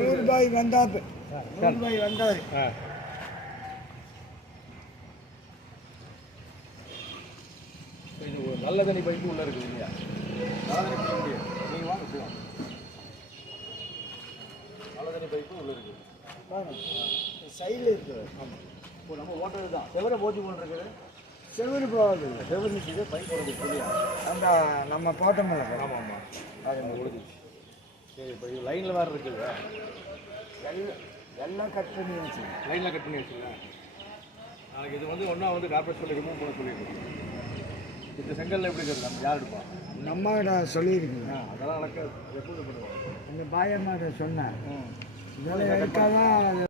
நூறுபாய் வந்தாப்பு நூறுபாய் வந்தாரு. நல்ல தண்ணி பைப்பு உள்ள இருக்குது இல்லையா? நீங்கள் வாங்க நல்ல தண்ணி பைப்பு உள்ள இருக்குது. சைடில் இருக்குது இப்போ நம்ம ஓட்டர் தான். செவரை போச்சு போட்டுருக்குது. செவரு போகுது செவரு நிற்கிது பைப் போடுறது இல்லையா அந்த நம்ம போட்டோம்ல ஆமாம் ஆமாம் அது நம்ம ஒழுதுச்சு சரி இப்போ இது லைனில் வேறு இருக்குது எல்லாம் எல்லாம் கட் பண்ணி வச்சு லைனில் கட் பண்ணி வச்சுருங்க நாளைக்கு இது வந்து ஒன்றா வந்து கார்பரேட் சொல்லி ரிமூவ் பண்ண சொல்லியிருக்கோம் இந்த செங்கல்ல எப்படி இருக்குது நம்ம யார் எடுப்பா? நம்மகிட்ட சொல்லியிருக்குங்க. அதெல்லாம் நடக்க எப்போது பண்ணுவோம் அந்த பாயம்மாட்ட சொன்னேன். இதெல்லாம் எடுத்தாதான்